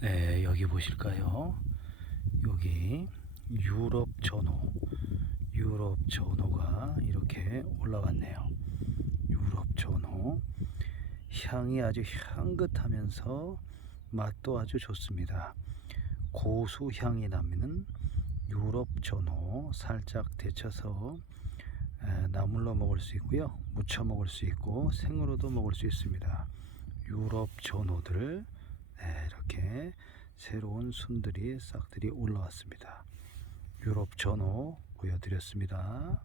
네, 여기 보실까요? 여기 유럽 전어가 이렇게 올라왔네요. 유럽 전어 향이 아주 향긋하면서 맛도 아주 좋습니다. 고수 향이 나는 유럽 전어 살짝 데쳐서 나물로 먹을 수 있고요, 무쳐 먹을 수 있고 생으로도 먹을 수 있습니다. 유럽 전어들, 이렇게 새로운 순들이 싹들이 올라왔습니다. 유럽 전어 보여드렸습니다.